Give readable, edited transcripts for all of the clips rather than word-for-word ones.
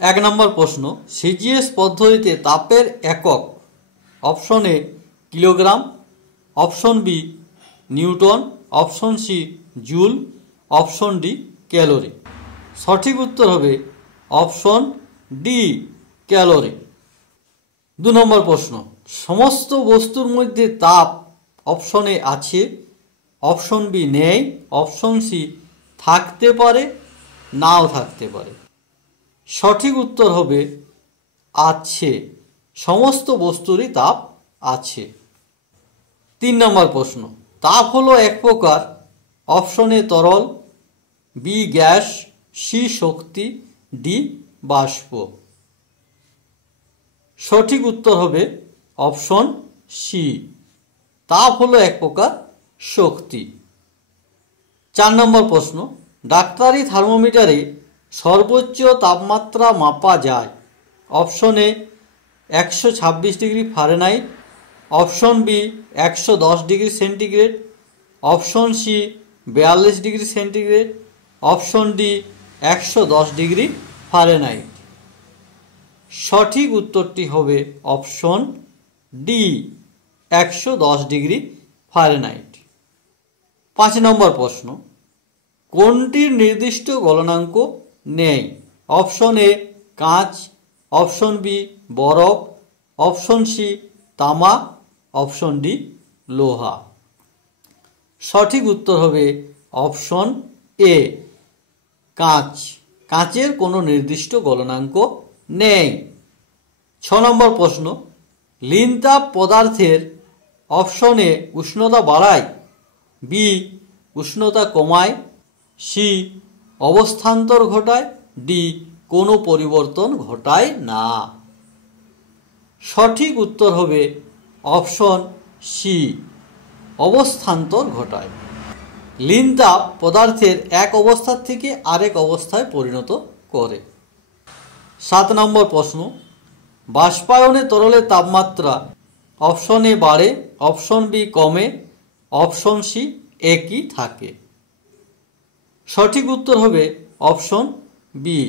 এক নম্বর প্রশ্ন, সিজিএস পদ্ধতিতে তাপের একক। Option A kilogram, option B newton, option C joule, option D calorie. সঠিক উত্তর হবে অপশন ডি ক্যালোরি। 2 নম্বর প্রশ্ন, সমস্ত বস্তুর মধ্যে তাপ অপশন এ আছে, অপশন বি নেই, অপশন সি থাকতে পারে, নাও থাকতে পারে। সঠিক উত্তর হবে আছে, সমস্ত বস্তুরই তাপ আছে। 3 নম্বর প্রশ্ন, তাপ হলো এক প্রকার। অপশন এ তরল, বি গ্যাস, সি শক্তি, ডি বাষ্প। সঠিক উত্তর হবে অপশন সি, তাপ হলো এক প্রকার শক্তি। 4 নম্বর প্রশ্ন, ডাক্তারি থার্মোমিটারে সর্বোচ্চ তাপমাত্রা মাপা যায়। Option A 126 degree Fahrenheit, option B 110 degree centigrade, option C 42 degree centigrade, option D 110 degree Fahrenheit. সঠিক উত্তরটি হবে option D 110 degree Fahrenheit. 5 number প্রশ্ন, কোনটির নির্দিষ্ট গলনাঙ্ক নেই? অপশন এ কাঁচ, অপশন বি বরফ, অপশন সি তামা, অপশন ডি লোহা। সঠিক উত্তর হবে অপশন এ কাঁচ। কাঁচের কোনো নির্দিষ্ট গলনাঙ্ক নেই। 6 নম্বর প্রশ্ন, লিনতাপ পদার্থের অপশন এ উষ্ণতা বাড়ায়, বি উষ্ণতা কমায়, সি অবস্থান্তর ঘটায়, ডি কোনো পরিবর্তন ঘটায় না। সঠিক উত্তর হবে অপশন সি অবস্থান্তর ঘটায়। লিনতাপ পদার্থের এক অবস্থা থেকে আরেক অবস্থায় পরিণত করে। 7 নম্বর প্রশ্ন, বাষ্পায়নে তরলের তাপমাত্রা অপশন এ বাড়ে, অপশন বি কমে, অপশন সি একই থাকে। সঠিক উত্তর হবে অপশন বি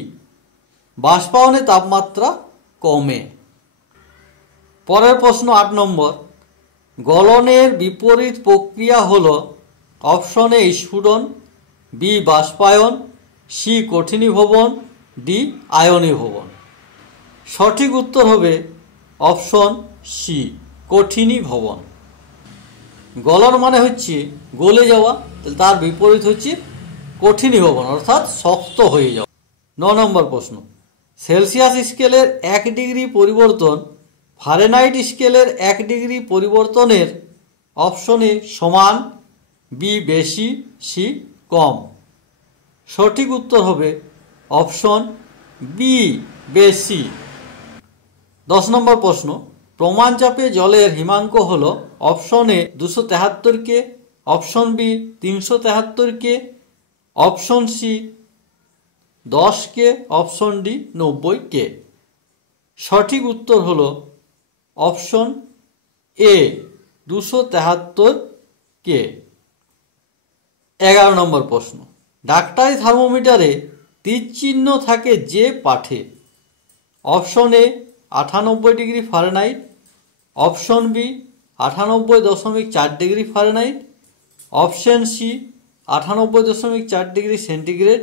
বাষ্পায়নে তাপমাত্রা কমে। পরের প্রশ্ন 8 নম্বর, গলনের বিপরীত প্রক্রিয়া হলো অপশন এ স্ফুটন, বি বাষ্পায়ন, সি কঠিনীভবন, ডি আয়নীভবন। সঠিক উত্তর হবে অপশন সি কঠিনীভবন। গলন মানে হচ্ছে গলে যাওয়া, তার বিপরীত হচ্ছে কঠিনীভবন অর্থাৎ শক্ত হয়ে যাওয়া। 9 নম্বর প্রশ্ন, সেলসিয়াস স্কেলের 1 ডিগ্রি পরিবর্তন ফারেনহাইট স্কেলের 1 ডিগ্রি পরিবর্তনের অপশন এ সমান, বি বেশি, সি কম। সঠিক উত্তর হবে অপশন বি বেশি। 10 নম্বর প্রশ্ন, প্রমাণচাপে জলের হিমাঙ্ক হল option A 273 K, option B 373 K, option C 10 K, option D 90 K. সঠিক উত্তর হল অপশন এ 273 কে। 11 নম্বর প্রশ্ন, ডাক্তারি থার্মোমিটারে তীর চিহ্ন থাকে যে পাঠে। Option A 98 degree Fahrenheit, option B 98.4 degree Fahrenheit, option C 98.4 degree centigrade,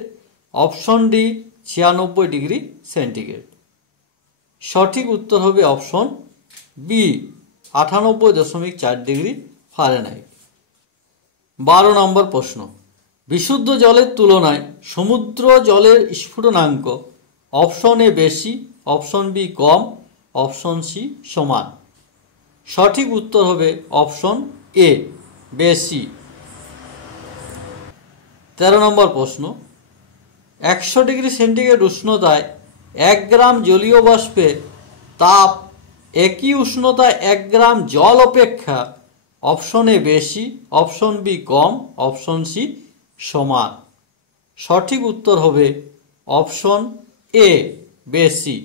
option D 96 degree centigrade. সঠিক উত্তর হবে option B 98.4 degree Fahrenheit. 12 number প্রশ্ন, বিশুদ্ধ জলের তুলনায় সমুদ্র জলের স্ফুটনাঙ্ক অপশন এ বেশি, অপশন বি কম, অপশন সি সমান। সঠিক উত্তর হবে অপশন এ বেশি। 13 নম্বর প্রশ্ন, 100 ডিগ্রি সেন্টিগ্রেড উষ্ণতায় 1 গ্রাম জলীয় বাষ্পে তাপ একই উষ্ণতায় 1 গ্রাম জল অপেক্ষা অপশন এ বেশি, অপশন বি কম, অপশন সি সমান। সঠিক উত্তর হবে অপশন এ বেশি।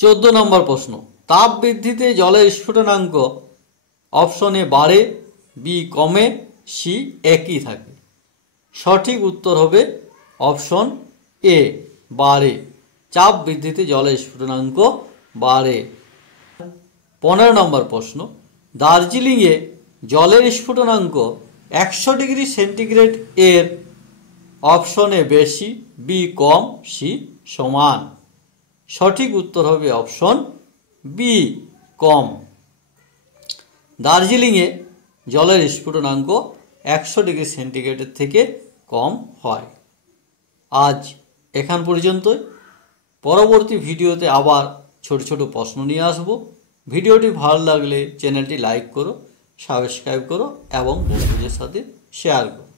14 নম্বর প্রশ্ন, তাপ বৃদ্ধিতে জলের স্ফুটনাঙ্ক অপশন এ বাড়ে, বি কমে, সি একই থাকে। সঠিক উত্তর হবে অপশন এ বাড়ে। চাপ বৃদ্ধিতে জলের স্ফুটনাঙ্ক বাড়ে। 15 নম্বর প্রশ্ন, দার্জিলিংয়ে জলের স্ফুটনাঙ্ক 100 ডিগ্রি সেন্টিগ্রেড এর অপশন এ বেশি, বি কম, সি সমান। সঠিক উত্তর হবে অপশন বি কম। দার্জিলিংয়ে জলের স্ফুটনাঙ্ক 100 ডিগ্রি সেন্টিগ্রেডের থেকে কম হয়। আজ এখান পর্যন্তই। পরবর্তী ভিডিওতে আবার ছোট ছোট প্রশ্ন নিয়ে আসব। ভিডিওটি ভালো লাগলে চ্যানেলটি লাইক করো, সাবস্ক্রাইব করো এবং বন্ধুদের সাথে শেয়ার করো।